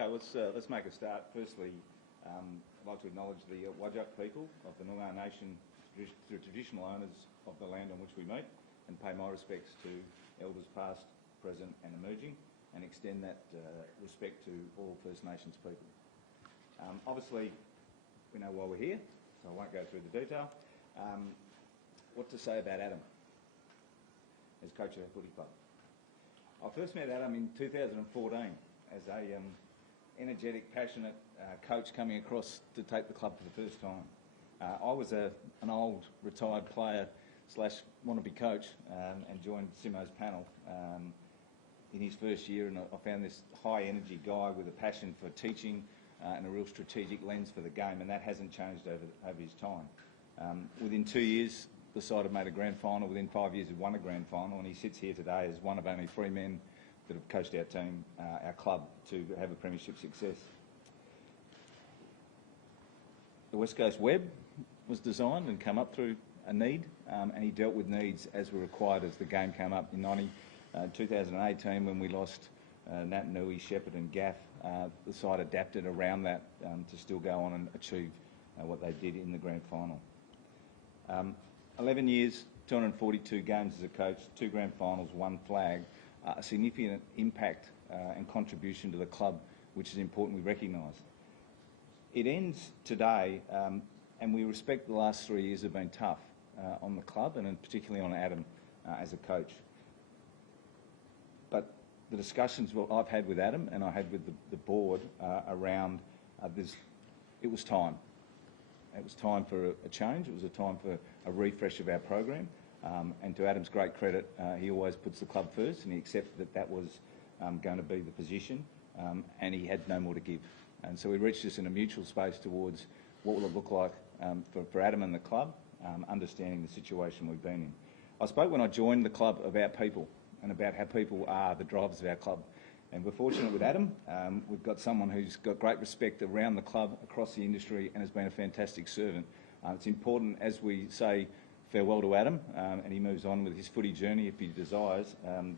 Okay, let's make a start. Firstly, I'd like to acknowledge the Whadjuk people of the Noongar Nation, the traditional owners of the land on which we meet, and pay my respects to elders past, present and emerging, and extend that respect to all First Nations people. Obviously, we know why we're here, so I won't go through the detail. What to say about Adam as coach of our footy club? I first met Adam in 2014 as a energetic, passionate coach coming across to take the club for the first time. I was an old retired player / wannabe coach and joined Simo's panel in his first year, and I found this high energy guy with a passion for teaching and a real strategic lens for the game, and that hasn't changed over his time. Within 2 years, the side have made a grand final. Within 5 years, we've won a grand final, and he sits here today as one of only 3 men that have coached our team, our club, to have a premiership success. The West Coast Web was designed and come up through a need, and he dealt with needs as were required as the game came up. In 2018, when we lost Nat Nui, Shepherd and Gaff, the side adapted around that to still go on and achieve what they did in the grand final. 11 years, 242 games as a coach, 2 grand finals, 1 flag, a significant impact and contribution to the club, which is important we recognise. It ends today, and we respect the last 3 years have been tough on the club and particularly on Adam as a coach. But the discussions I've had with Adam and I had with the board around this, it was time. It was time for a change. It was a time for a refresh of our program. And to Adam's great credit, he always puts the club first, and he accepted that that was going to be the position, and he had no more to give. And so we reached this in a mutual space towards what will it look like for Adam and the club, understanding the situation we've been in. I spoke when I joined the club about people and about how people are the drivers of our club. And we're fortunate with Adam. We've got someone who's got great respect around the club, across the industry, and has been a fantastic servant. It's important as we say farewell to Adam and he moves on with his footy journey, if he desires,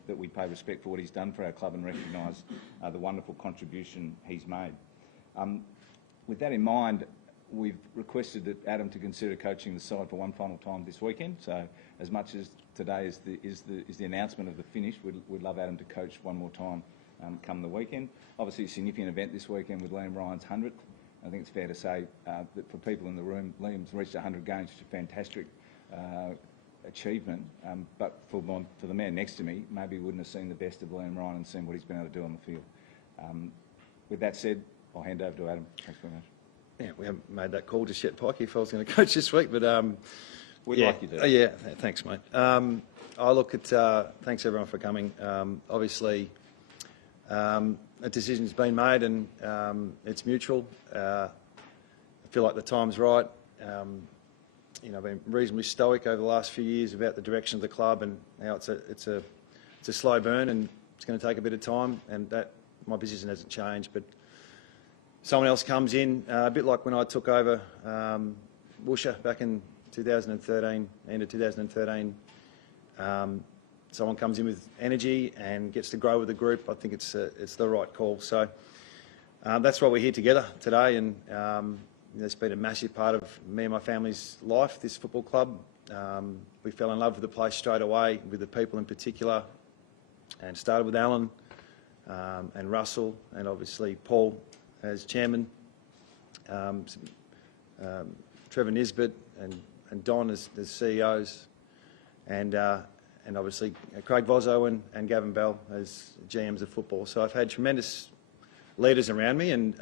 that we pay respect for what he's done for our club and recognise the wonderful contribution he's made. With that in mind, we've requested that Adam to consider coaching the side for one final time this weekend. So as much as today is the announcement of the finish, we'd love Adam to coach one more time come the weekend. Obviously a significant event this weekend with Liam Ryan's 100th. I think it's fair to say that for people in the room, Liam's reached 100 games, which is a fantastic achievement, but for the man next to me, maybe wouldn't have seen the best of Liam Ryan and seen what he's been able to do on the field. With that said, I'll hand over to Adam. Thanks very much. Yeah, we haven't made that call just yet, Pikey, if I was going to coach this week, but we'd like you to. Yeah, thanks, mate. Thanks everyone for coming. Obviously, a decision's been made and it's mutual. I feel like the time's right. I've been reasonably stoic over the last few years about the direction of the club, and now it's a slow burn and it's going to take a bit of time, and that my position hasn't changed. But someone else comes in, a bit like when I took over Woosha back in 2013, end of 2013. Someone comes in with energy and gets to grow with the group. I think it's the right call. So that's why we're here together today, and it's been a massive part of me and my family's life, this football club. We fell in love with the place straight away, with the people in particular, and started with Alan and Russell and obviously Paul as chairman, Trevor Nisbet and Don as CEOs, and obviously Craig Vozzo and Gavin Bell as GMs of football. So I've had tremendous leaders around me, and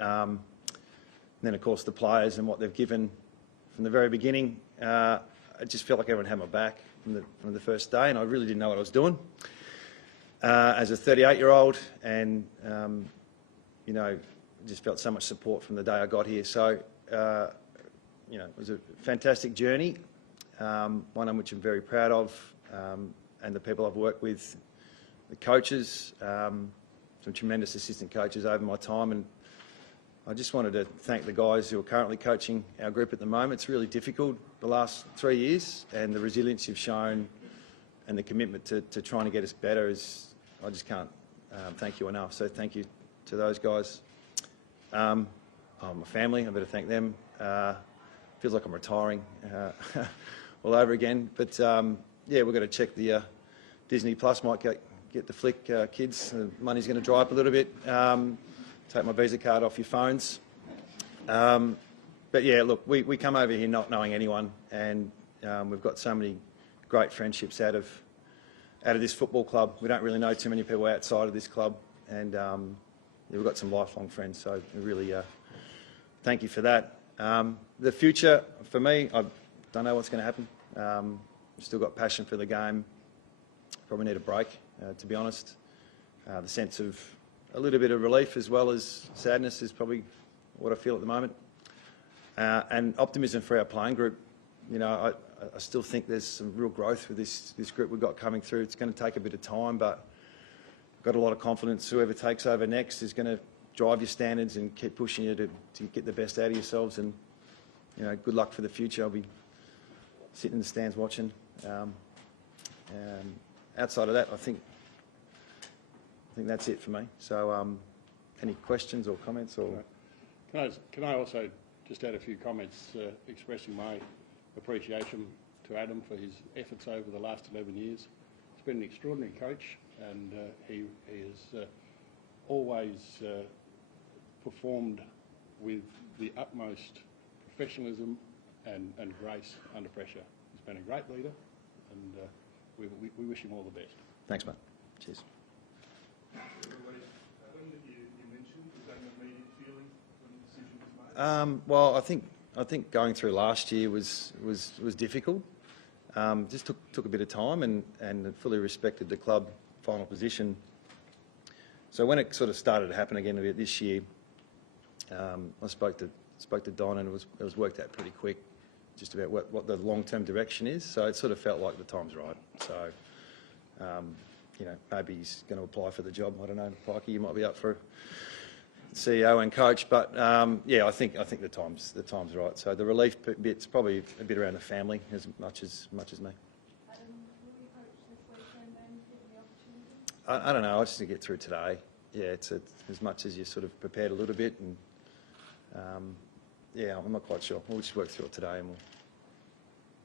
then of course the players and what they've given from the very beginning. I just felt like everyone had my back from the first day, and I really didn't know what I was doing as a 38-year-old, and just felt so much support from the day I got here. So it was a fantastic journey, one on which I'm very proud of, and the people I've worked with, the coaches, some tremendous assistant coaches over my time, and I just wanted to thank the guys who are currently coaching our group at the moment. It's really difficult the last 3 years, and the resilience you've shown and the commitment to trying to get us better I just can't thank you enough. So thank you to those guys. My family, I better thank them. Feels like I'm retiring all over again. But yeah, we've got to check the Disney Plus. Might get the flick, kids. The money's going to dry up a little bit. Take my Visa card off your phones. But yeah, look, we come over here not knowing anyone, and we've got so many great friendships out of this football club. We don't really know too many people outside of this club, and yeah, we've got some lifelong friends. So we really thank you for that. The future for me, I don't know what's going to happen. I've still got passion for the game. Probably need a break, to be honest. The sense of a little bit of relief as well as sadness is probably what I feel at the moment. And optimism for our playing group. You know, I still think there's some real growth with this group we've got coming through. It's going to take a bit of time, but I've got a lot of confidence. Whoever takes over next is going to drive your standards and keep pushing you to get the best out of yourselves. And, you know, good luck for the future. I'll be sitting in the stands watching. Outside of that, I think that's it for me. So, any questions or comments? Or Can I also just add a few comments expressing my appreciation to Adam for his efforts over the last 11 years. He's been an extraordinary coach, and he has always performed with the utmost professionalism and grace under pressure. He's been a great leader, and we wish him all the best. Thanks, mate. Cheers. Well, I think going through last year was difficult. Just took a bit of time, and fully respected the club final position. So when it sort of started to happen again a bit this year, I spoke to Don, and it was worked out pretty quick, just about what the long-term direction is. So it sort of felt like the time's right. So you know, maybe he's going to apply for the job. I don't know, Pikey, you might be up for CEO and coach, but yeah, I think the time's right. So the relief bit's probably a bit around the family as much as me. Adam, will you coach this weekend then, given the opportunity? I don't know. I just need to get through today. Yeah, it's as much as you sort of prepared a little bit, and yeah, I'm not quite sure. We'll just work through it today, and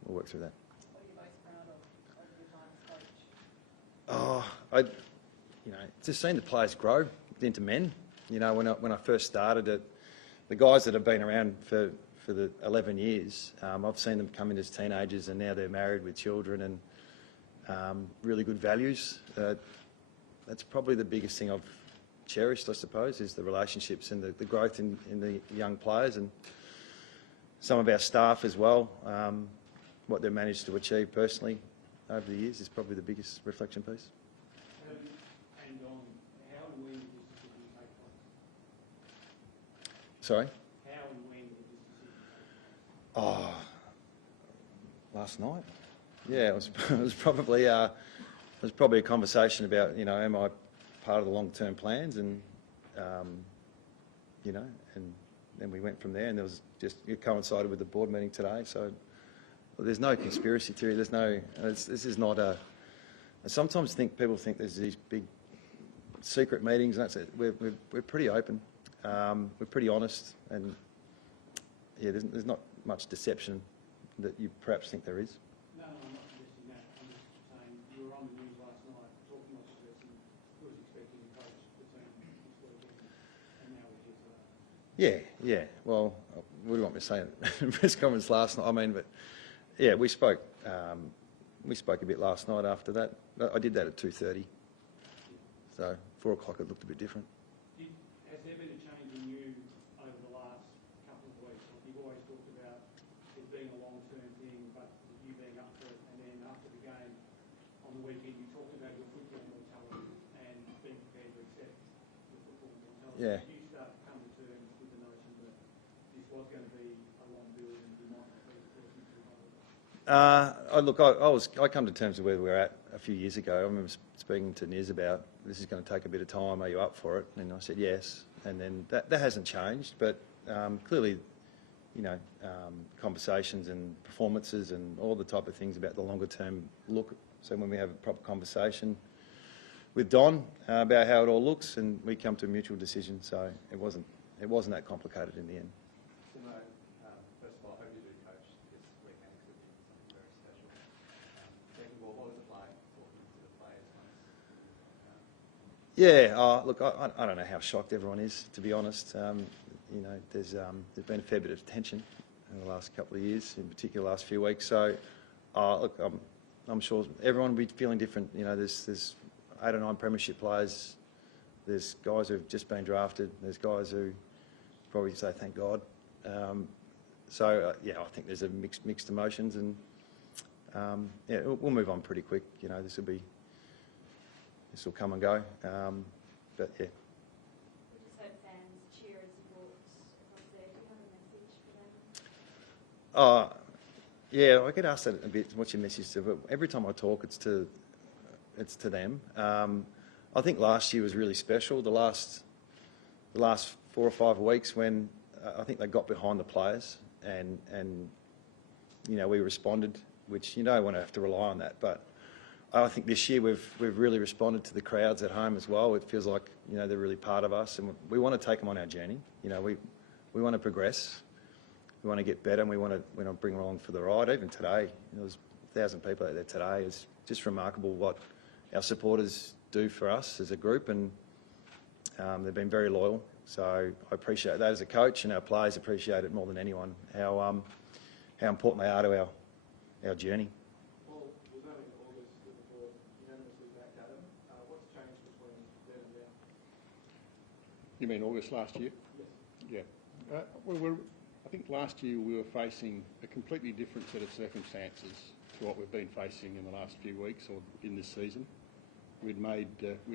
we'll work through that. What are you most proud of your time as coach? You know, just seeing the players grow into men. You know, when I first started it, the guys that have been around for the 11 years, I've seen them come in as teenagers, and now they're married with children and really good values. That's probably the biggest thing I've cherished, I suppose, is the relationships and the growth in the young players, and some of our staff as well. What they've managed to achieve personally over the years is probably the biggest reflection piece. And on how and when did this decision take place? Sorry? How and when did this decision take place? Oh, last night. Yeah, it was probably a conversation about, you know, am I part of the long-term plans, and you know, and then we went from there, and it coincided with the board meeting today. So there's no conspiracy theory. There's no. This is not a. I sometimes people think there's these big secret meetings, and that's it. We're pretty open. We're pretty honest, and yeah, there's not much deception that you perhaps think there is. No, I'm not suggesting that. I'm just saying you were on the news last night talking about the person who was expecting to coach the team this weekend, and now we're here today. Yeah. Well, what do you want me to say in press conference last night? I mean, but yeah, we spoke a bit last night after that. I did that at 2:30. So 4 o'clock it looked a bit different. Has there been a change in you over the last couple of weeks? Like, you've always talked about it being a long-term thing, but you being up for it, and then after the game on the weekend, you talked about your football mentality and being prepared to accept the football mentality. Yeah. Did you start to come to terms with the notion that this was going to be a long build and you might not be the person to hold it? Look, I come to terms with where we were at a few years ago. I remember speaking to Niz about, this is going to take a bit of time, are you up for it? And I said yes, and then that hasn't changed, but clearly, you know, conversations and performances and all the type of things about the longer term look. So when we have a proper conversation with Don about how it all looks, and we come to a mutual decision, so it wasn't it wasn't that complicated in the end. Simo, first of all, I hope you do coach this weekend because it'll be something very special. Second of all, what was it like talking to the players once? Yeah, look, I don't know how shocked everyone is, to be honest. You know, there's been a fair bit of tension in the last couple of years, in particular the last few weeks. So, look, I'm sure everyone will be feeling different. You know, there's 8 or 9 premiership players. There's guys who've just been drafted. There's guys who probably say thank God. Yeah, I think there's a mixed emotions, and yeah, we'll move on pretty quick. You know, this will come and go. But yeah. We just had fans cheer and support across there. Do you have a message for them? Yeah, I get asked that a bit. What's your message to? But every time I talk, it's to them. I think last year was really special. The last 4 or 5 weeks when I think they got behind the players and you know, we responded, which you don't want to have to rely on that. But I think this year we've really responded to the crowds at home as well. It feels like, you know, they're really part of us, and we want to take them on our journey. You know, we want to progress. We want to get better, and we want to bring them along for the ride. Even today, there was 1,000 people out there today. It's just remarkable what our supporters do for us as a group, and they've been very loyal. So I appreciate that as a coach, and our players appreciate it more than anyone, how important they are to our journey. Well, it was only in August that the board unanimously backed Adam. What's changed between then and now? You mean August last year? Yes. Yeah. I think last year we were facing a completely different set of circumstances to what we've been facing in the last few weeks or in this season. We'd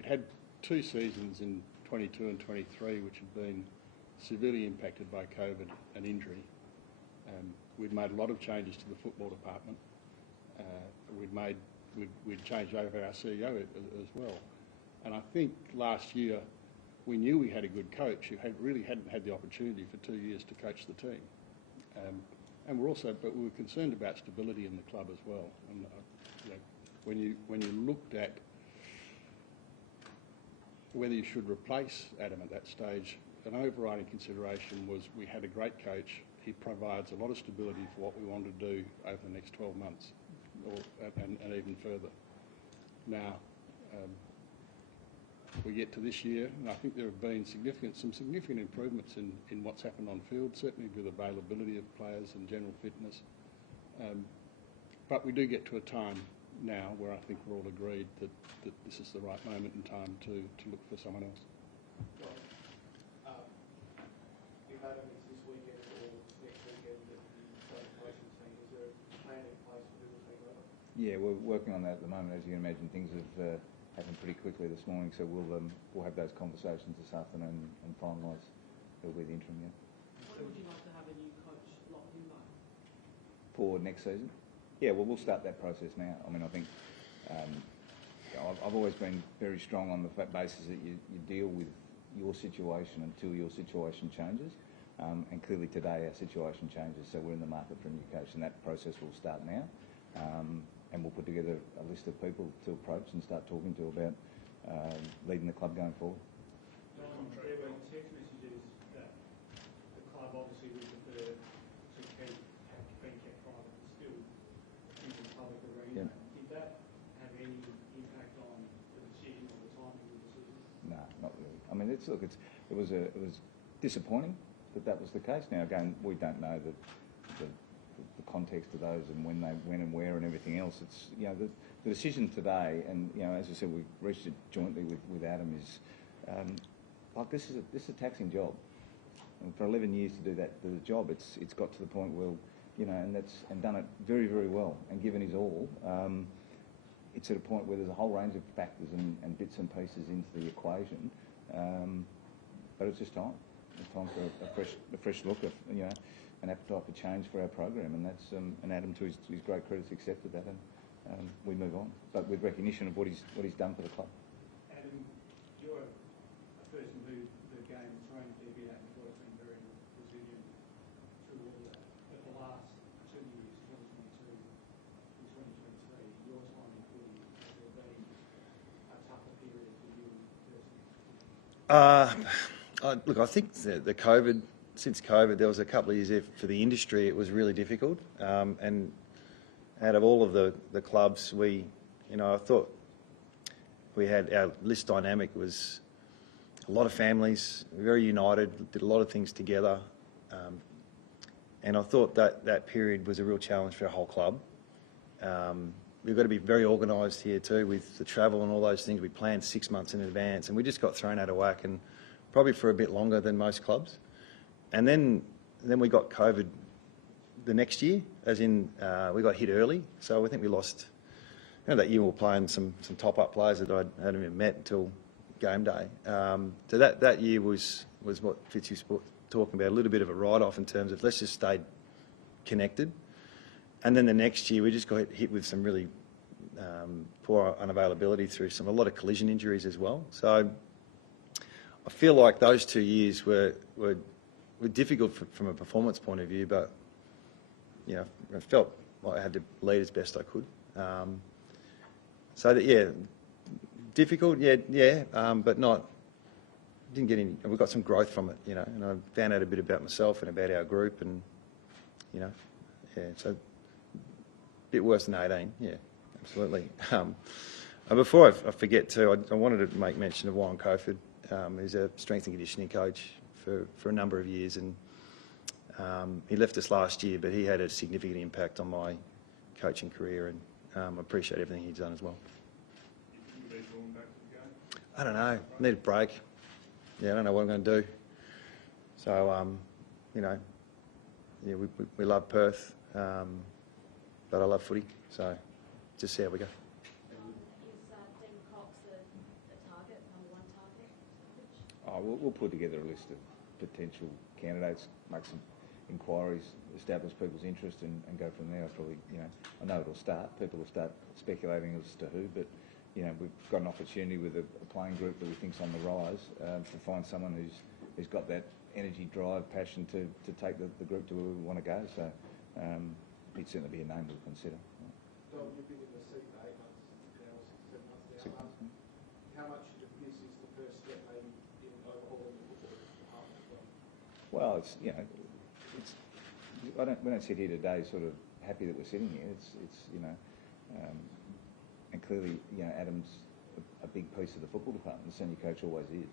had 2 seasons in 22 and 23 which had been severely impacted by COVID and injury. We'd made a lot of changes to the football department. We'd changed over our CEO as well. And I think last year we knew we had a good coach who really hadn't had the opportunity for 2 years to coach the team. And we were concerned about stability in the club as well. And you know, when you looked at whether you should replace Adam at that stage, an overriding consideration was we had a great coach. He provides a lot of stability for what we want to do over the next 12 months and even further. Now, we get to this year, and I think there have been some significant improvements in what's happened on field, certainly with availability of players and general fitness. But we do get to a time now where I think we're all agreed that this is the right moment in time to look for someone else. If Adam is this weekend or next weekend at the starting placing team, is there a plan in place for who will take over? Yeah, we're working on that at the moment. As you can imagine, things have happened pretty quickly this morning, so we'll have those conversations this afternoon and finalise who'll be the interim. Yeah. When would you like to have a new coach locked in by? For next season? Yeah, well, we'll start that process now. I mean, I think I've always been very strong on the basis that you deal with your situation until your situation changes. And clearly today our situation changes, so we're in the market for a new coach, and that process will start now. And we'll put together a list of people to approach and start talking to about leading the club going forward. There were text messages that the club obviously would prefer to keep being kept private and still in the public arena. Yeah. Did that have any impact on the decision or the timing of the decision? No, not really. I mean, it was disappointing that was the case. Now, again, we don't know the context of those and when and where and everything else. It's, you know, the decision today, and you know, as I said, we've reached it jointly with Adam. Is like this is a taxing job, and for 11 years to do the job, it's got to the point where, you know, and done it very, very well and given his all. It's at a point where there's a whole range of factors and bits and pieces into the equation, but it's just time. It's time for a fresh look at, you know, an appetite for change for our program, and that's and Adam, to his great credit, has accepted that, and we move on, but with recognition of what he's done for the club. Adam, you're a person who the game trained to be at and has been very resilient through all of that. But the last 2 years, 2022 and 2023, your time in footy, has there been a tougher period for you personally? Look, I think since COVID, there was a couple of years there for the industry, it was really difficult. And out of all of the clubs, I thought we had our list dynamic was a lot of families, very united, did a lot of things together. And I thought that period was a real challenge for our whole club. We've got to be very organised here too with the travel and all those things. We planned 6 months in advance and we just got thrown out of whack, and probably for a bit longer than most clubs. And then we got COVID the next year, as in we got hit early. So I think we lost, that year we were playing some top-up players that I hadn't even met until game day. So that year was what Fitz was talking about, a little bit of a write-off in terms of let's just stay connected. And then the next year we just got hit with some really poor unavailability through a lot of collision injuries as well. So I feel like those 2 years were difficult from a performance point of view, but I felt like I had to lead as best I could. Difficult, but didn't get any. We got some growth from it, and I found out a bit about myself and about our group, and so a bit worse than 18, absolutely. Before I forget too, I wanted to make mention of Warren Coford. He's a strength and conditioning coach for a number of years, and he left us last year, but he had a significant impact on my coaching career, and I appreciate everything he's done as well. I don't know. I need a break. I don't know what I'm going to do. So, we love Perth, but I love footy. So, just see how we go. Is Dean Cox the target, number one target? We'll put together a list of potential candidates, make some inquiries, establish people's interest, and go from there. I know it'll start. People will start speculating as to who, but we've got an opportunity with a playing group that we think's on the rise to find someone who's got that energy, drive, passion to take the group to where we want to go. So he'd certainly be a name we'll consider. Don, you've been in the seat for 8 months now, 7 months now. How much of this is the first step maybe in overhauling the football department as well? Well, we don't sit here today sort of happy that we're sitting here. And clearly, Adam's a big piece of the football department. The senior coach always is.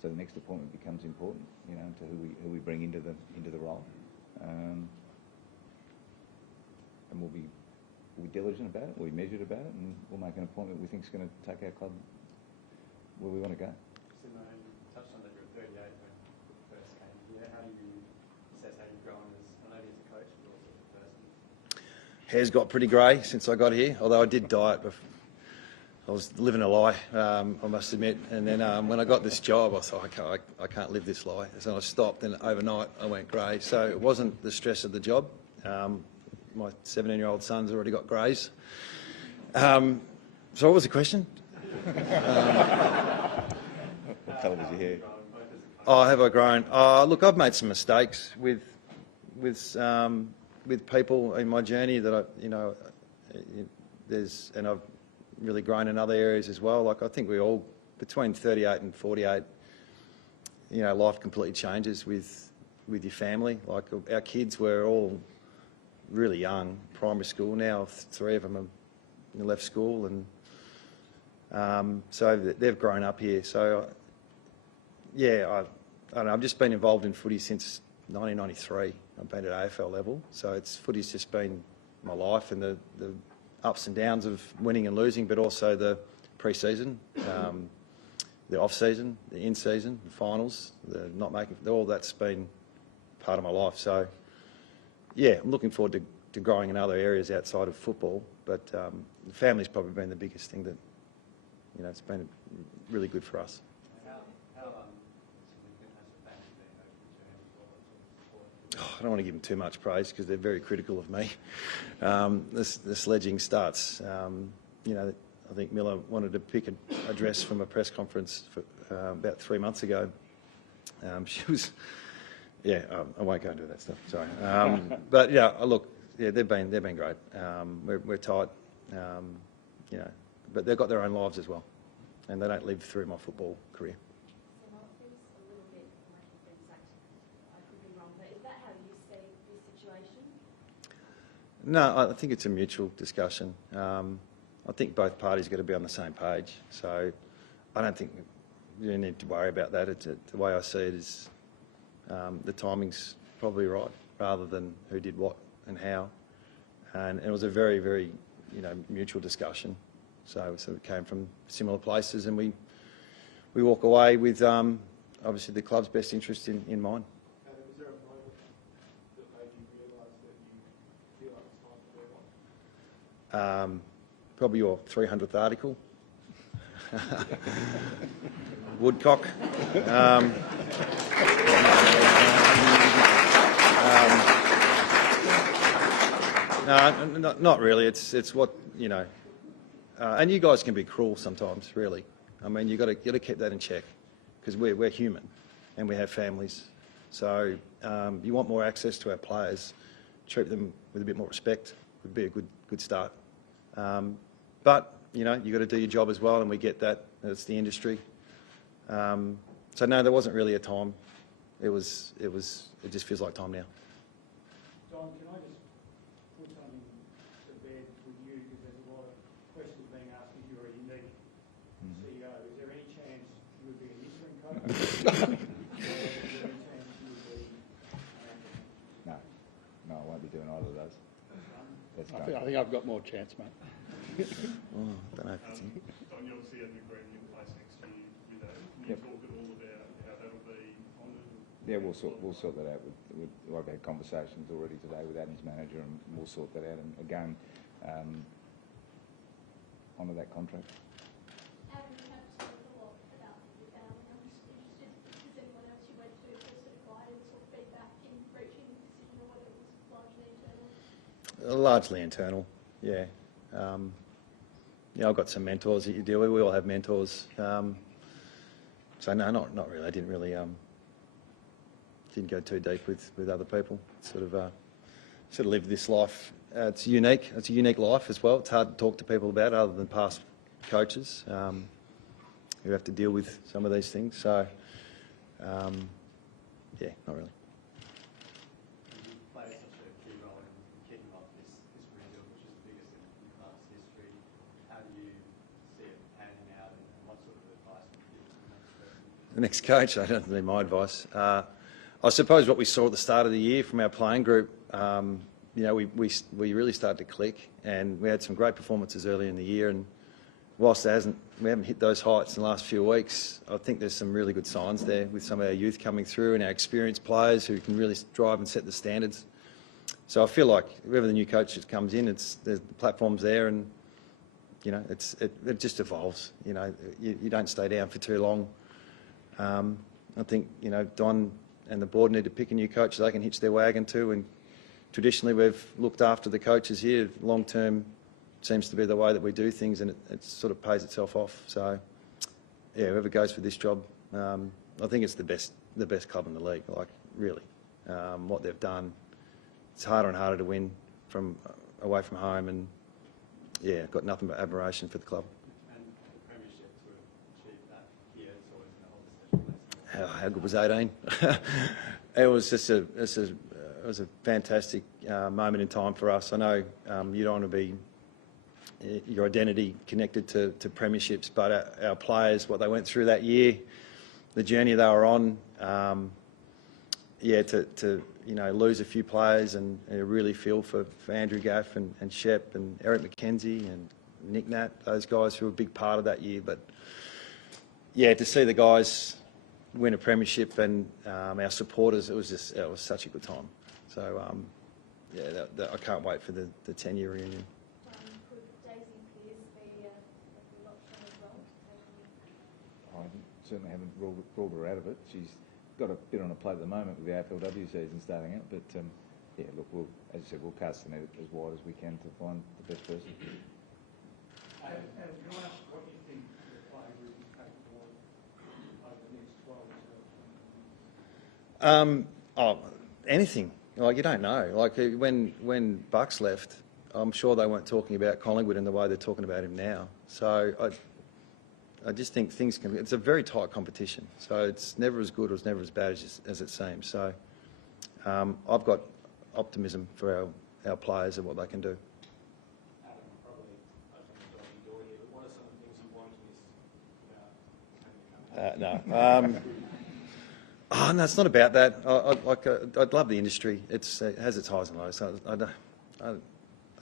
So the next appointment becomes important, to who we bring into the role. And we'll be diligent about it. We'll be measured about it, and we'll make an appointment we think is going to take our club where we want to go. Simon, you touched on that you were 38 when you first came here. How do you assess how you've grown not only as a coach but also as a person? Hair's got pretty grey since I got here, although I did dye it before. I was living a lie, I must admit. And then when I got this job, I thought, I can't live this lie. So I stopped, and overnight I went grey. So it wasn't the stress of the job. My 17-year-old son's already got greys. So what was the question? What colour was your hair? Oh, have I grown? Look, I've made some mistakes with people in my journey that and I've really grown in other areas as well. Like I think we all, between 38 and 48, life completely changes with your family. Like our kids were all really young, primary school. Now 3 of them have left school, and so they've grown up here. So I don't know. I've just been involved in footy since 1993. I've been at AFL level, so footy's just been my life, and the ups and downs of winning and losing, but also the pre-season, the off-season, the in-season, the finals, the not making, all that's been part of my life. So, I'm looking forward to growing in other areas outside of football, but the family's probably been the biggest thing that, it's been really good for us. I don't want to give them too much praise because they're very critical of me. The sledging starts. I think Miller wanted to pick a dress from a press conference about 3 months ago. She was, I won't go into that stuff. Sorry, but look, they've been great. We're tight, but they've got their own lives as well, and they don't live through my football career. So No, I think it's a mutual discussion. I think both parties got to be on the same page. So I don't think you need to worry about that. The way I see it is the timing's probably right, rather than who did what and how. And it was a very, very, mutual discussion. So we came from similar places, and we walk away with obviously the club's best interest in mind. And was there a moment that made you realise that you feel like it's time to move on? Probably your 300th article. Woodcock. No, not really. It's what, and you guys can be cruel sometimes, really. I mean, you got to keep that in check, because we're human and we have families. So you want more access to our players. Treat them with a bit more respect would be a good start. But you got to do your job as well, and we get that. It's the industry. So no, there wasn't really a time. It just feels like time now. Don, can I just put something to bed with you, because there's a lot of questions being asked if you're a unique CEO. Is there any chance you would be an interim coach? Or is there any chance you would be No, I won't be doing either of those. That's I think I've got more chance, mate. Don't know if it's in. Don, you obviously have an agreement in place next year with Adam. Can you Yep. talk at all about how that'll be honoured? Yeah, we'll sort that out. I've had conversations already today with Adam's manager, and we'll sort that out. And again, honour that contract. Adam, you have spoken a lot about I'm just interested, is anyone else you went to for sort of guidance or feedback in reaching the decision, or whether it was largely internal? Largely internal, yeah. I've got some mentors that you deal with. We all have mentors. So no, not really. I didn't really didn't go too deep with other people. Sort of lived this life. It's unique. It's a unique life as well. It's hard to talk to people about, other than past coaches who have to deal with some of these things. So yeah, not really. You play such a key role in kicking off this rebuild, which is the biggest in club's history. How do you see it panning out, and what sort of advice would you give to the next person? The next coach, I don't need my advice. I suppose what we saw at the start of the year from our playing group, we really started to click, and we had some great performances early in the year. And whilst we haven't hit those heights in the last few weeks, I think there's some really good signs there with some of our youth coming through and our experienced players who can really drive and set the standards. So I feel like whoever the new coach that comes in, the platform's there, and it just evolves. You don't stay down for too long. I think Don and the board need to pick a new coach they can hitch their wagon to, and traditionally we've looked after the coaches here. Long term seems to be the way that we do things, and it sort of pays itself off. So yeah, whoever goes for this job, I think it's the best club in the league. Like, really, what they've done, it's harder and harder to win from away from home, and yeah, got nothing but admiration for the club. And the premiership to achieve that here, it's always going to hold a special place. How good was 18? It was just it was a fantastic moment in time for us. I know you don't want to be your identity connected to premierships, but our players, what they went through that year, the journey they were on, to lose a few players, and really feel for Andrew Gaff and Shep and Eric McKenzie and Nick Nat, those guys who were a big part of that year. But yeah, to see the guys win a premiership and our supporters, it was such a good time. So I can't wait for the 10-year reunion. Could Daisy Pearce be an option as well? I certainly haven't ruled her out of it. She's got a bit on her plate at the moment with the AFLW season starting out. But yeah, look, as you said, we'll cast the net as wide as we can to find the best person. Can I ask what you think the player group is capable of over the next 12 months? Anything. Like, you don't know. Like, when Bucks left, I'm sure they weren't talking about Collingwood in the way they're talking about him now. So I just think things can. It's a very tight competition. So it's never as good or it's never as bad as it seems. So I've got optimism for our players and what they can do. Adam, probably opening the doggy door here, but what are some of the things you won't miss about having come back? Oh, no, it's not about that. I'd love the industry. It has its highs and lows. So I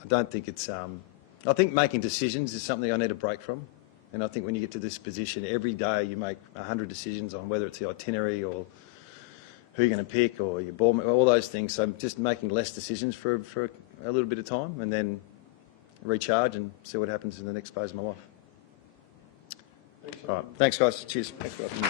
don't think it's. I think making decisions is something I need a break from. And I think when you get to this position, every day you make 100 decisions on whether it's the itinerary or who you're going to pick or your ball, all those things. So just making less decisions for a little bit of time and then recharge and see what happens in the next phase of my life. Thanks, All right. Thanks, guys. Cheers. Thanks for having me.